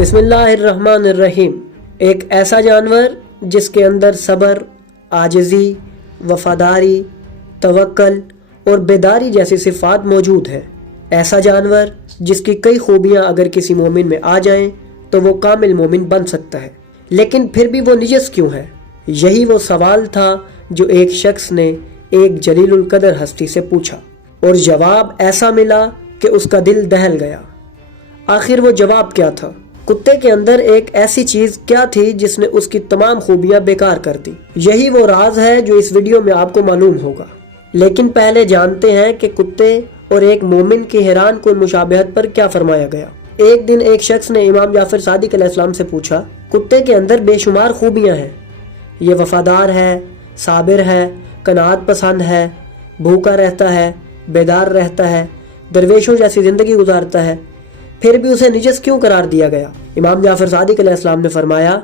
بسم اللہ الرحمن الرحیم۔ ایک ایسا جانور جس کے اندر صبر، عاجزی، وفاداری، توکل اور بیداری جیسی صفات موجود ہیں۔ ایسا جانور جس کی کئی خوبیاں اگر کسی مومن میں آ جائیں تو وہ کامل مومن بن سکتا ہے، لیکن پھر بھی وہ نجس کیوں ہے؟ یہی وہ سوال تھا جو ایک شخص نے ایک جلیل القدر ہستی سے پوچھا، اور جواب ایسا ملا کہ اس کا دل دہل گیا۔ آخر وہ جواب کیا تھا؟ کتے کے اندر ایک ایسی چیز کیا تھی جس نے اس کی تمام خوبیاں بیکار کر دی؟ یہی وہ راز ہے جو اس ویڈیو میں آپ کو معلوم ہوگا، لیکن پہلے جانتے ہیں کہ کتے اور ایک مومن کی حیران کن مشابہت پر کیا فرمایا گیا۔ ایک دن ایک شخص نے امام جعفر صادق علیہ السلام سے پوچھا، کتے کے اندر بے شمار خوبیاں ہیں، یہ وفادار ہے، صابر ہے، قناعت پسند ہے، بھوکا رہتا ہے، بیدار رہتا ہے، درویشوں جیسی زندگی گزارتا ہے، پھر بھی اسے نجس کیوں قرار دیا گیا؟ امام جعفر صادق علیہ السلام نے فرمایا،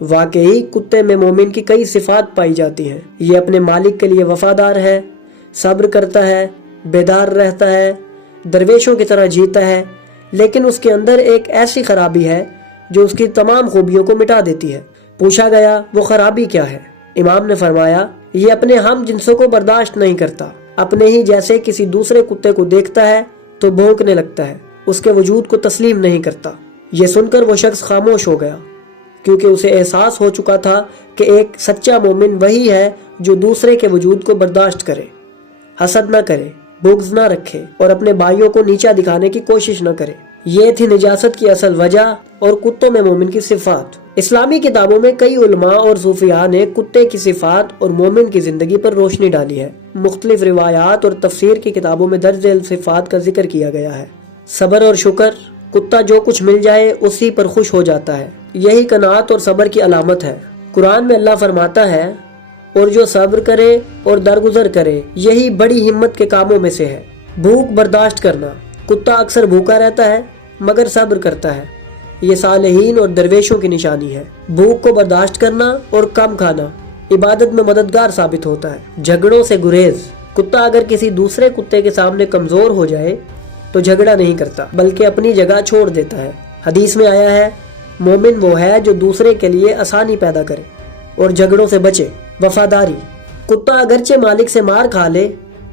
واقعی کتے میں مومن کی کئی صفات پائی جاتی ہیں۔ یہ اپنے مالک کے لیے وفادار ہے، صبر کرتا ہے، بیدار رہتا ہے، درویشوں کی طرح جیتا ہے، لیکن اس کے اندر ایک ایسی خرابی ہے جو اس کی تمام خوبیوں کو مٹا دیتی ہے۔ پوچھا گیا وہ خرابی کیا ہے؟ امام نے فرمایا، یہ اپنے ہم جنسوں کو برداشت نہیں کرتا، اپنے ہی جیسے کسی دوسرے کتے کو دیکھتا ہے تو بھونکنے لگتا ہے، اس کے وجود کو تسلیم نہیں کرتا۔ یہ سن کر وہ شخص خاموش ہو گیا، کیونکہ اسے احساس ہو چکا تھا کہ ایک سچا مومن وہی ہے جو دوسرے کے وجود کو برداشت کرے، حسد نہ کرے، بغض نہ رکھے اور اپنے بھائیوں کو نیچا دکھانے کی کوشش نہ کرے۔ یہ تھی نجاست کی اصل وجہ اور کتوں میں مومن کی صفات۔ اسلامی کتابوں میں کئی علماء اور صوفیاء نے کتے کی صفات اور مومن کی زندگی پر روشنی ڈالی ہے۔ مختلف روایات اور تفسیر کی کتابوں میں درج ذیل صفات کا ذکر کیا گیا ہے۔ صبر اور شکر، کتا جو کچھ مل جائے اسی پر خوش ہو جاتا ہے، یہی قناعت اور صبر کی علامت ہے۔ قرآن میں اللہ فرماتا ہے، اور جو صبر کرے اور درگزر کرے یہی بڑی ہمت کے کاموں میں سے ہے۔ بھوک برداشت کرنا، کتا اکثر بھوکا رہتا ہے مگر صبر کرتا ہے، یہ صالحین اور درویشوں کی نشانی ہے۔ بھوک کو برداشت کرنا اور کم کھانا عبادت میں مددگار ثابت ہوتا ہے۔ جھگڑوں سے گریز، کتا اگر کسی دوسرے کتے کے سامنے کمزور ہو جائے تو جھگڑا نہیں کرتا بلکہ اپنی جگہ چھوڑ دیتا ہے۔ حدیث میں آیا ہے، مومن وہ ہے جو دوسرے کے لیے آسانی پیدا کرے اور جھگڑوں سے بچے۔ وفاداری، کتا اگرچہ مالک سے مار کھا لے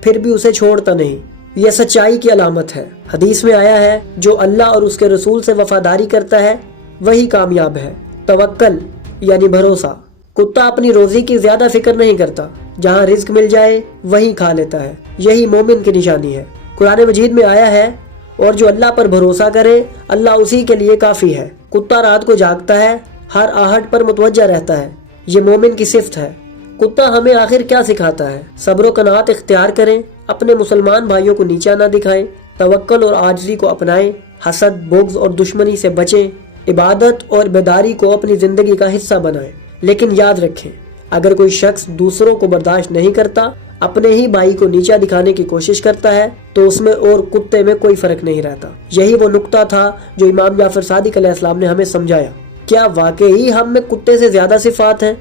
پھر بھی اسے چھوڑتا نہیں، یہ سچائی کی علامت ہے۔ حدیث میں آیا ہے، جو اللہ اور اس کے رسول سے وفاداری کرتا ہے وہی کامیاب ہے۔ توکل یعنی بھروسہ، کتا اپنی روزی کی زیادہ فکر نہیں کرتا، جہاں رزق مل جائے وہیں کھا لیتا ہے، یہی مومن کی نشانی ہے۔ قرآن مجید میں آیا ہے، اور جو اللہ پر بھروسہ کرے اللہ اسی کے لیے کافی ہے۔ کتا رات کو جاگتا ہے، ہر آہٹ پر متوجہ رہتا ہے، یہ مومن کی صفت ہے۔ کتا ہمیں آخر کیا سکھاتا ہے؟ صبر و قناعت اختیار کریں، اپنے مسلمان بھائیوں کو نیچا نہ دکھائیں، توکل اور عاجزی کو اپنائیں، حسد، بغض اور دشمنی سے بچیں، عبادت اور بیداری کو اپنی زندگی کا حصہ بنائیں۔ لیکن یاد رکھیں، اگر کوئی شخص دوسروں کو برداشت نہیں کرتا، اپنے ہی بھائی کو نیچا دکھانے کی کوشش کرتا ہے تو اس میں اور کتے میں کوئی فرق نہیں رہتا۔ یہی وہ نقطہ تھا جو امام جعفر صادق علیہ السلام نے ہمیں سمجھایا۔ کیا واقعی ہم میں کتے سے زیادہ صفات ہیں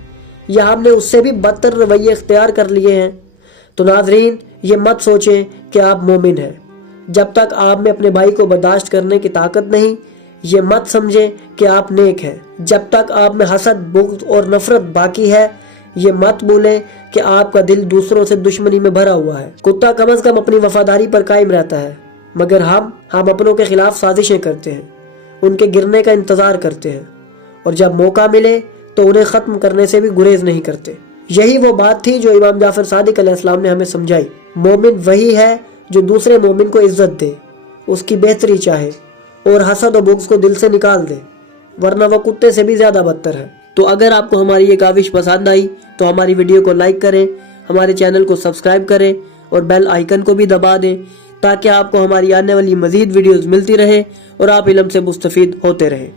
یا ہم نے اس سے بھی بدتر رویے اختیار کر لیے ہیں؟ تو ناظرین، یہ مت سوچیں کہ آپ مومن ہیں جب تک آپ میں اپنے بھائی کو برداشت کرنے کی طاقت نہیں، یہ مت سمجھیں کہ آپ نیک ہیں جب تک آپ میں حسد، بغض اور نفرت باقی ہے، یہ مت بھولیں کہ آپ کا دل دوسروں سے دشمنی میں بھرا ہوا ہے۔ کتا کم از کم اپنی وفاداری پر قائم رہتا ہے، مگر ہم اپنوں کے خلاف سازشیں کرتے ہیں، ان کے گرنے کا انتظار کرتے ہیں، اور جب موقع ملے تو انہیں ختم کرنے سے بھی گریز نہیں کرتے۔ یہی وہ بات تھی جو امام جعفر صادق علیہ السلام نے ہمیں سمجھائی۔ مومن وہی ہے جو دوسرے مومن کو عزت دے، اس کی بہتری چاہے اور حسد و بغض کو دل سے نکال دے، ورنہ وہ کتے سے بھی زیادہ بدتر ہے۔ تو اگر آپ کو ہماری یہ کاوش پسند آئی تو ہماری ویڈیو کو لائک کریں، ہمارے چینل کو سبسکرائب کریں اور بیل آئیکن کو بھی دبا دیں تاکہ آپ کو ہماری آنے والی مزید ویڈیوز ملتی رہیں اور آپ علم سے مستفید ہوتے رہیں۔